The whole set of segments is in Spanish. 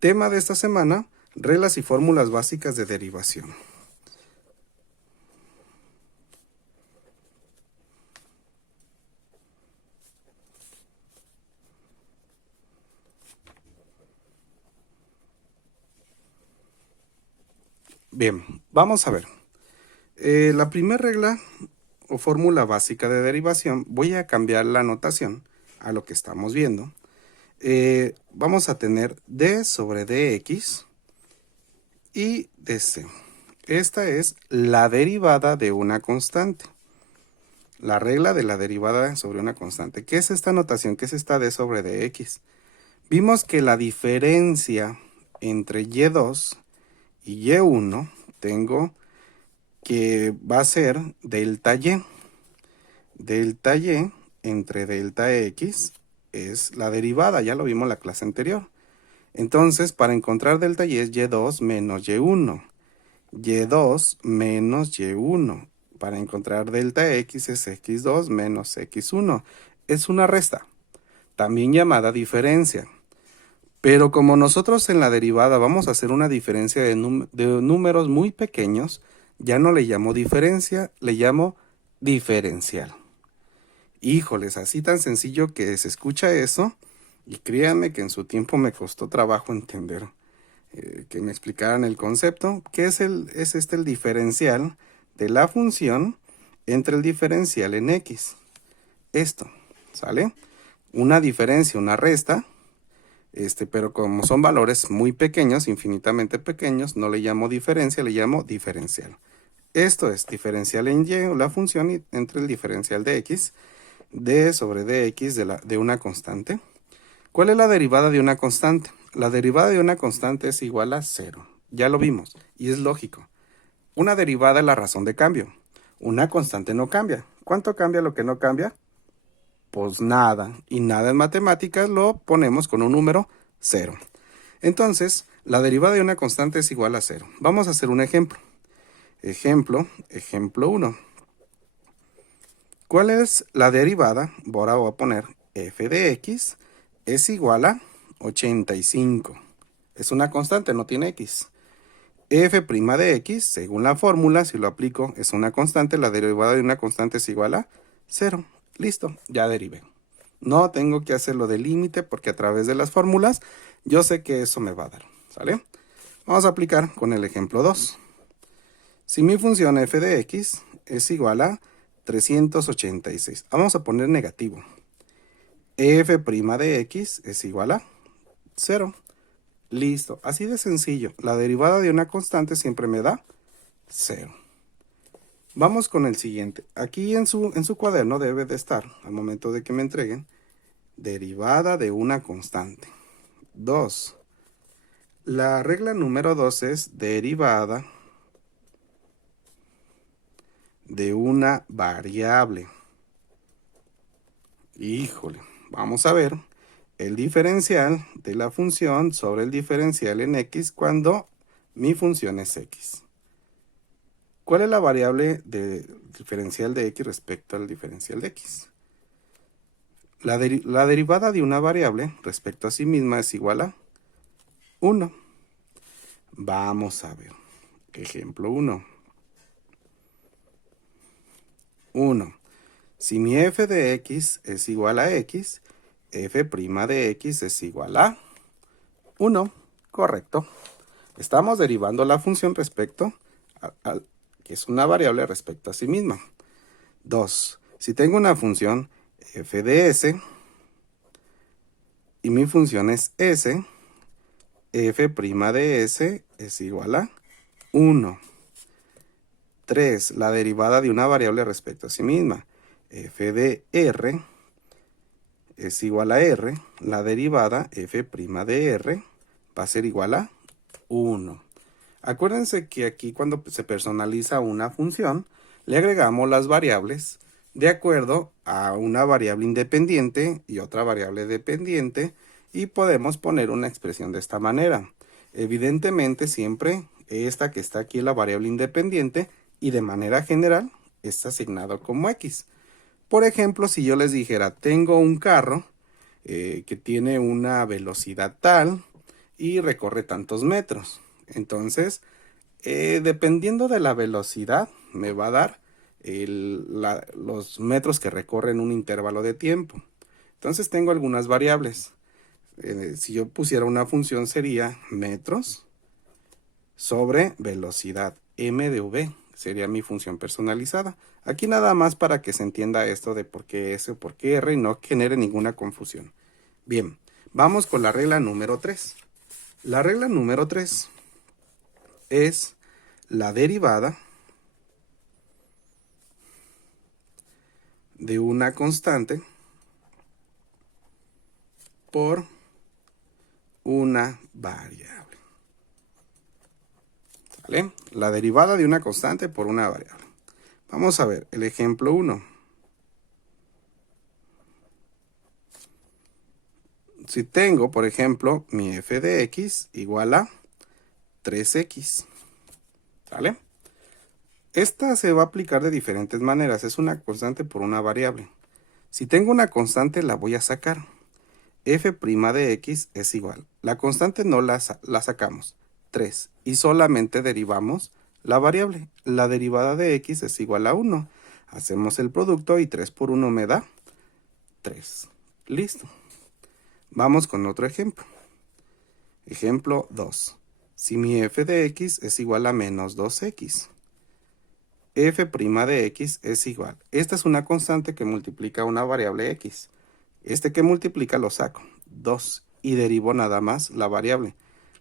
Tema de esta semana, reglas y fórmulas básicas de derivación. Bien, vamos a ver. La primera regla o fórmula básica de derivación, voy a cambiar la notación a lo que estamos viendo. Vamos a tener d sobre dx y dc. Esta es la derivada de una constante. La regla de la derivada sobre una constante. ¿Qué es esta notación? ¿Qué es esta d sobre dx? Vimos que la diferencia entre y2 y y1 tengo que va a ser delta y. Delta y entre delta x es la derivada, ya lo vimos en la clase anterior. Entonces, para encontrar delta y es y2 menos y1. y2 menos y1. Para encontrar delta x es x2 menos x1. Es una resta, también llamada diferencia. Pero como nosotros en la derivada vamos a hacer una diferencia de números muy pequeños, ya no le llamo diferencia, le llamo diferencial. Híjoles, así tan sencillo que se escucha eso, y créanme que en su tiempo me costó trabajo entender, que me explicaran el concepto, que es el diferencial de la función entre el diferencial en x. Esto, ¿sale? Una diferencia, una resta, pero como son valores muy pequeños, infinitamente pequeños, no le llamo diferencia, le llamo diferencial. Esto es diferencial en y, o la función entre el diferencial de x, d sobre dx de una constante. ¿Cuál es la derivada de una constante? La derivada de una constante es igual a 0. Ya lo vimos, y es lógico. Una derivada es la razón de cambio. Una constante no cambia. ¿Cuánto cambia lo que no cambia? Pues nada, y nada en matemáticas lo ponemos con un número 0. Entonces, la derivada de una constante es igual a 0. Vamos a hacer un ejemplo. Ejemplo 1. ¿Cuál es la derivada? Ahora voy a poner f de x es igual a 85. Es una constante, no tiene x. F' de x, según la fórmula, si lo aplico, es una constante. La derivada de una constante es igual a 0. Listo, ya derivé. No tengo que hacerlo de límite porque a través de las fórmulas yo sé que eso me va a dar. ¿Sale? Vamos a aplicar con el ejemplo 2. Si mi función f de x es igual a 386. Vamos a poner negativo. F' de x es igual a 0. Listo. Así de sencillo. La derivada de una constante siempre me da 0. Vamos con el siguiente. Aquí en su cuaderno debe de estar, al momento de que me entreguen, derivada de una constante. 2. La regla número 2 es derivada de una variable. Híjole, vamos a ver el diferencial de la función sobre el diferencial en x cuando mi función es x. ¿Cuál es la variable diferencial de x respecto al diferencial de x? La derivada de una variable respecto a sí misma es igual a 1. Vamos a ver. Ejemplo 1. 1. Si mi f de x es igual a x, f' de x es igual a 1. Correcto. Estamos derivando la función respecto a que es una variable respecto a sí misma. 2. Si tengo una función f de s y mi función es s, f' de s es igual a 1. 3. La derivada de una variable respecto a sí misma. F de r es igual a r. La derivada f' de r va a ser igual a 1. Acuérdense que aquí cuando se personaliza una función, le agregamos las variables de acuerdo a una variable independiente y otra variable dependiente y podemos poner una expresión de esta manera. Evidentemente siempre esta que está aquí es la variable independiente y de manera general está asignado como x. Por ejemplo, si yo les dijera, tengo un carro que tiene una velocidad tal y recorre tantos metros. Entonces, dependiendo de la velocidad, me va a dar los metros que recorre en un intervalo de tiempo. Entonces tengo algunas variables. Si yo pusiera una función sería metros sobre velocidad m de v. Sería mi función personalizada. Aquí nada más para que se entienda esto de por qué S o por qué R y no genere ninguna confusión. Bien, vamos con la regla número 3. La regla número 3 es la derivada de una constante por una variable. ¿Sale? La derivada de una constante por una variable. Vamos a ver el ejemplo 1. Si tengo, por ejemplo, mi f de x igual a 3x. ¿Sale? Esta se va a aplicar de diferentes maneras. Es una constante por una variable. Si tengo una constante, la voy a sacar. F' de x es igual. La constante no la sacamos. 3. Y solamente derivamos la variable. La derivada de x es igual a 1. Hacemos el producto y 3 por 1 me da 3. Listo. Vamos con otro ejemplo. Ejemplo 2. Si mi f de x es igual a menos 2x. F' de x es igual. Esta es una constante que multiplica una variable x. Este que multiplica lo saco. 2. Y derivo nada más la variable.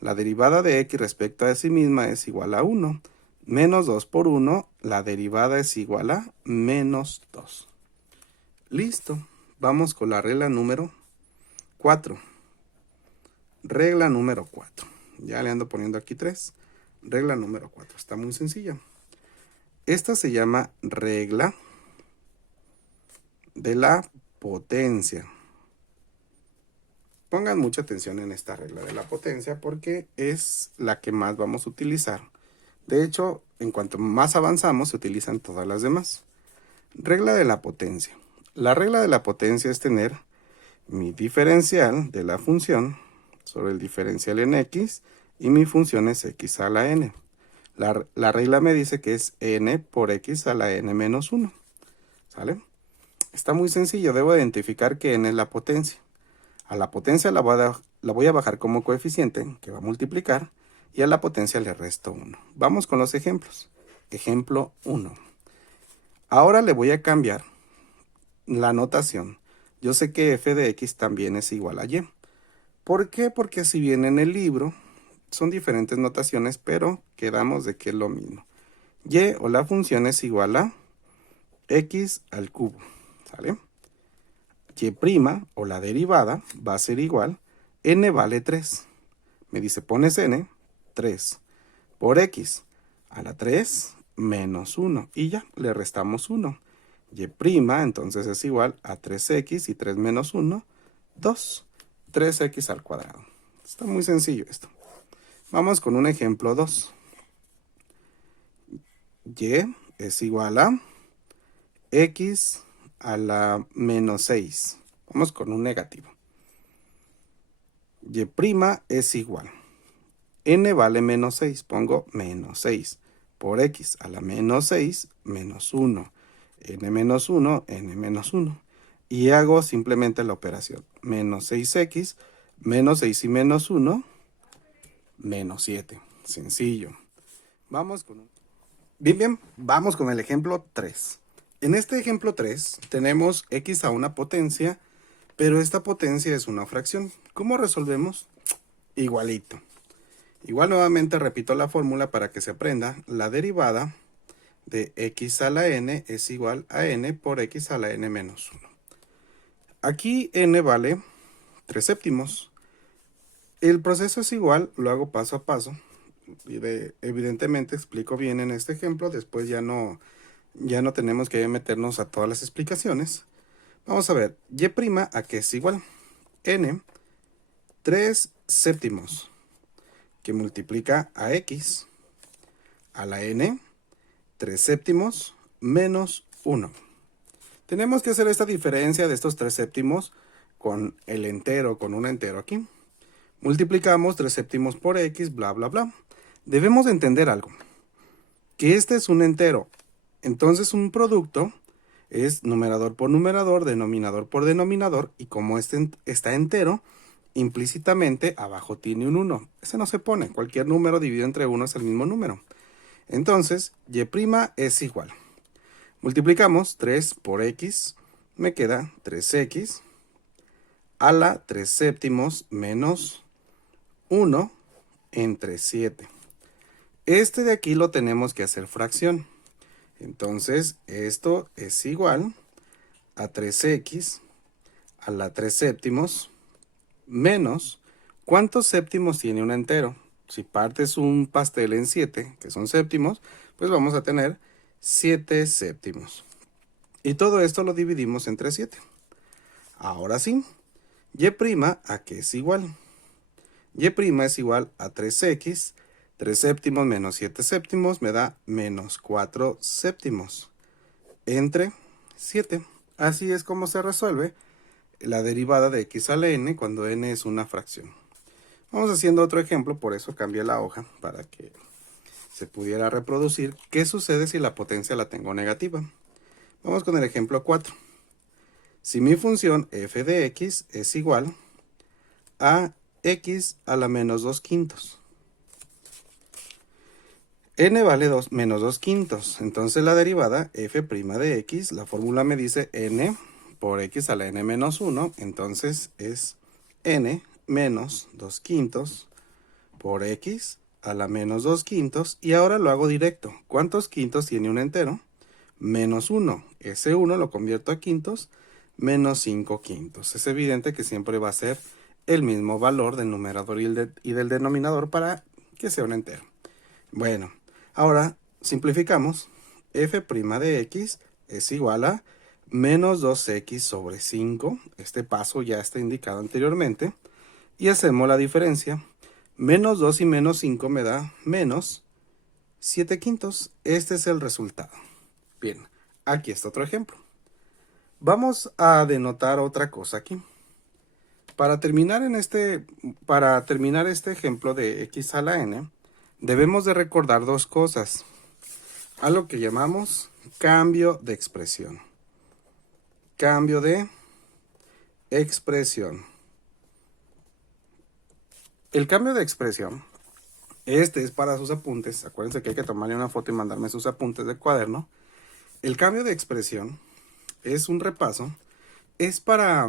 La derivada de x respecto a sí misma es igual a 1. Menos 2 por 1, la derivada es igual a menos 2. Listo. Vamos con la regla número 4. Regla número 4. Ya le ando poniendo aquí 3. Regla número 4. Está muy sencilla. Esta se llama regla de la potencia. Pongan mucha atención en esta regla de la potencia porque es la que más vamos a utilizar. De hecho, en cuanto más avanzamos, se utilizan todas las demás. Regla de la potencia. La regla de la potencia es tener mi diferencial de la función sobre el diferencial en x y mi función es x a la n. La regla me dice que es n por x a la n menos 1. ¿Sale? Está muy sencillo. Debo identificar que n es la potencia. A la potencia la voy a bajar como coeficiente, que va a multiplicar, y a la potencia le resto 1. Vamos con los ejemplos. Ejemplo 1. Ahora le voy a cambiar la notación. Yo sé que f de x también es igual a y. ¿Por qué? Porque si bien en el libro son diferentes notaciones, pero quedamos de que es lo mismo. Y o la función es igual a x al cubo. ¿Sale? Y' o la derivada va a ser igual, n vale 3. Me dice, pones n, 3, por x a la 3 menos 1. Y ya, le restamos 1. Y' entonces es igual a 3x y 3 menos 1, 2. 3x al cuadrado. Está muy sencillo esto. Vamos con un ejemplo 2. Y es igual a x a la menos 6. Vamos con un negativo. Y' es igual. N vale menos 6. Pongo menos 6. Por x a la menos 6 menos 1. N menos 1, n menos 1. Y hago simplemente la operación. Menos 6x, menos 6 y menos 1, menos 7. Sencillo. Vamos con bien, vamos con el ejemplo 3. En este ejemplo 3 tenemos x a una potencia, pero esta potencia es una fracción. ¿Cómo resolvemos? Igualito. Igual nuevamente repito la fórmula para que se aprenda. La derivada de x a la n es igual a n por x a la n menos 1. Aquí n vale 3 séptimos. El proceso es igual, lo hago paso a paso. Y evidentemente explico bien en este ejemplo, después ya no tenemos que meternos a todas las explicaciones. Vamos a ver, y' a qué es igual. N, 3 séptimos, que multiplica a x a la n, 3 séptimos menos 1. Tenemos que hacer esta diferencia de estos 3 séptimos con el entero, con un entero aquí. Multiplicamos 3 séptimos por x, bla, bla, bla. Debemos de entender algo, que este es un entero. Entonces un producto es numerador por numerador, denominador por denominador, y como este está entero, implícitamente abajo tiene un 1. Ese no se pone, cualquier número dividido entre 1 es el mismo número. Entonces, y' es igual. Multiplicamos 3 por x, me queda 3x a la 3 séptimos menos 1 entre 7. Este de aquí lo tenemos que hacer fracción. Entonces, esto es igual a 3x a la 3 séptimos menos, ¿cuántos séptimos tiene un entero? Si partes un pastel en 7, que son séptimos, pues vamos a tener 7 séptimos. Y todo esto lo dividimos entre 7. Ahora sí, y' a qué es igual. Y' es igual a 3x, 3 séptimos menos 7 séptimos me da menos 4 séptimos entre 7. Así es como se resuelve la derivada de x a la n cuando n es una fracción. Vamos haciendo otro ejemplo, por eso cambié la hoja para que se pudiera reproducir. ¿Qué sucede si la potencia la tengo negativa? Vamos con el ejemplo 4. Si mi función f de x es igual a x a la menos 2 quintos. N vale menos 2 quintos. Entonces la derivada f' de x, la fórmula me dice n por x a la n menos 1. Entonces es n menos 2 quintos por x a la menos 2 quintos. Y ahora lo hago directo. ¿Cuántos quintos tiene un entero? Menos 1. Ese 1 lo convierto a quintos, menos 5 quintos. Es evidente que siempre va a ser el mismo valor del numerador y del denominador para que sea un entero. Bueno, ahora simplificamos. F' de x es igual a menos 2x sobre 5. Este paso ya está indicado anteriormente. Y hacemos la diferencia. Menos 2 y menos 5 me da menos 7 quintos. Este es el resultado. Bien, aquí está otro ejemplo. Vamos a denotar otra cosa aquí. Para terminar este ejemplo de x a la n, debemos de recordar dos cosas. Algo que llamamos cambio de expresión. Cambio de expresión. El cambio de expresión, este es para sus apuntes. Acuérdense que hay que tomarle una foto y mandarme sus apuntes de cuaderno. El cambio de expresión es un repaso. Es para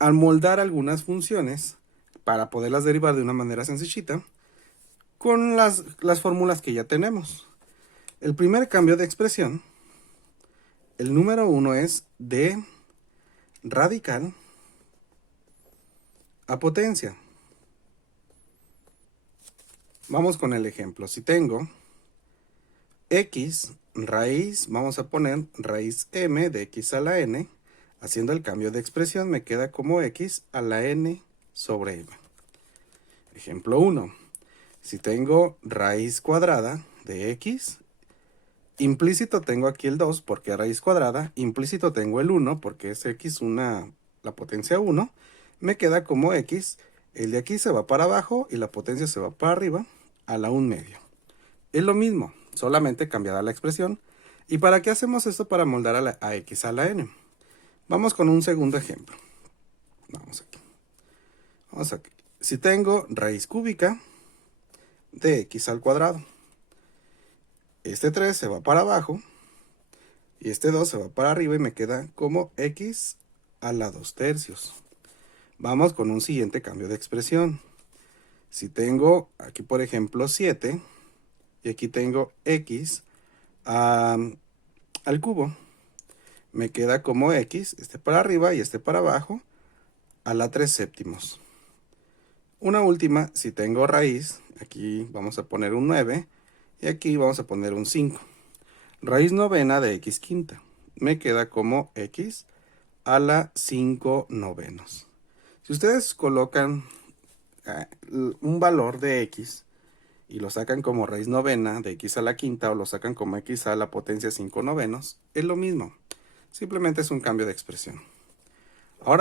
amoldar algunas funciones para poderlas derivar de una manera sencillita con las fórmulas que ya tenemos. El primer cambio de expresión, el número 1 es de radical a potencia. Vamos con el ejemplo. Si tengo x raíz, vamos a poner raíz m de x a la n. Haciendo el cambio de expresión me queda como x a la n sobre m. Ejemplo 1. Si tengo raíz cuadrada de x, implícito tengo aquí el 2 porque es raíz cuadrada, implícito tengo el 1 porque es x la potencia 1, me queda como x, el de aquí se va para abajo y la potencia se va para arriba a la 1 medio. Es lo mismo, solamente cambiada la expresión. ¿Y para qué hacemos esto? Para moldar a x a la n. Vamos con un segundo ejemplo. Vamos aquí. Si tengo raíz cúbica de x al cuadrado, este 3 se va para abajo y este 2 se va para arriba y me queda como x a la 2 tercios. Vamos con un siguiente cambio de expresión. Si tengo aquí, por ejemplo, 7 y aquí tengo x al cubo, me queda como x, este para arriba y este para abajo, a la 3 séptimos. Una última, si tengo raíz, aquí vamos a poner un 9 y aquí vamos a poner un 5. Raíz novena de x quinta. Me queda como x a la 5 novenos. Si ustedes colocan un valor de x y lo sacan como raíz novena de x a la quinta o lo sacan como x a la potencia 5 novenos, es lo mismo. Simplemente es un cambio de expresión.